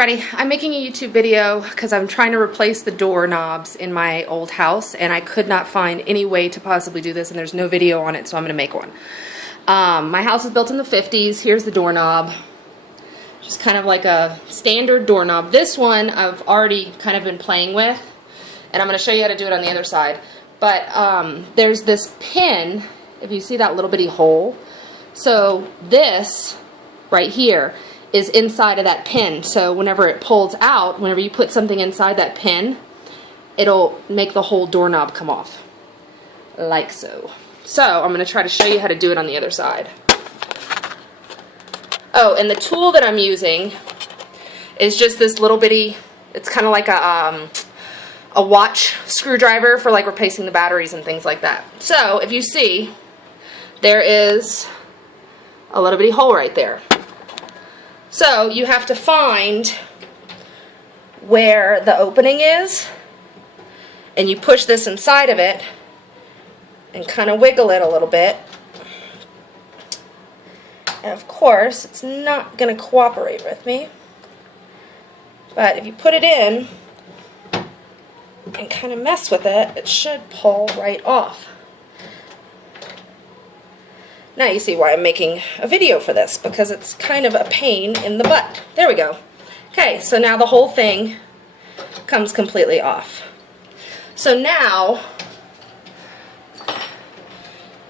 Everybody, I'm making a YouTube video because I'm trying to replace the doorknobs in my old house, and I could not find any way to possibly do this, and there's no video on it, so I'm going to make one. My house was built in the 50s. Here's the doorknob. Just kind of like a standard doorknob. This one I've already kind of been playing with, and I'm going to show you how to do it on the other side. But there's this pin, if you see that little bitty hole. So this right here is inside of that pin. So whenever it pulls out, whenever you put something inside that pin, it'll make the whole doorknob come off. Like so. So I'm going to try to show you how to do it on the other side. Oh, and the tool that I'm using is just this little bitty, it's kind of like a watch screwdriver for like replacing the batteries and things like that. So if you see, there is a little bitty hole right there. So you have to find where the opening is, and you push this inside of it and kind of wiggle it a little bit. And of course, it's not going to cooperate with me. But if you put it in and kind of mess with it, it should pull right off. Now you see why I'm making a video for this, because it's kind of a pain in the butt. There we go. Okay, so now the whole thing comes completely off. So now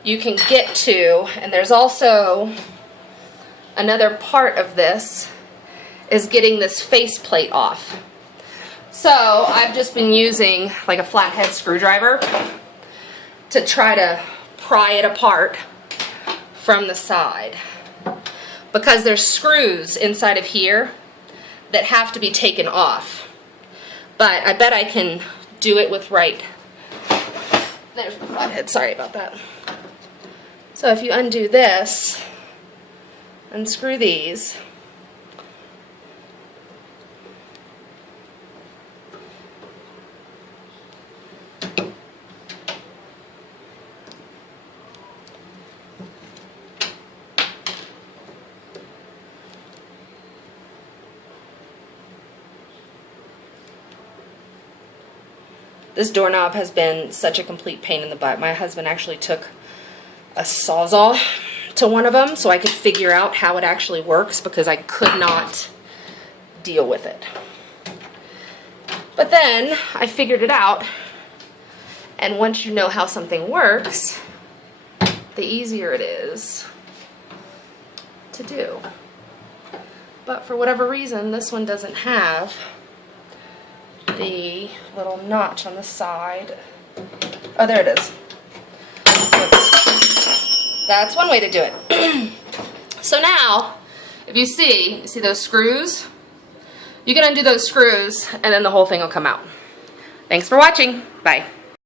you can get to, and there's also another part of this, is getting this faceplate off. So I've just been using like a flathead screwdriver to try to pry it apart from the side, because there's screws inside of here that have to be taken off. But I bet I can do it with there's the flathead, sorry about that. So if you undo this, unscrew these, this doorknob has been such a complete pain in the butt. My husband actually took a Sawzall to one of them so I could figure out how it actually works, because I could not deal with it. But then I figured it out, and once you know how something works, the easier it is to do. But for whatever reason, this one doesn't have the little notch on the side. Oh, there it is. That's one way to do it. So now, if you see those screws? You can undo those screws, and then the whole thing will come out. Thanks for watching. Bye.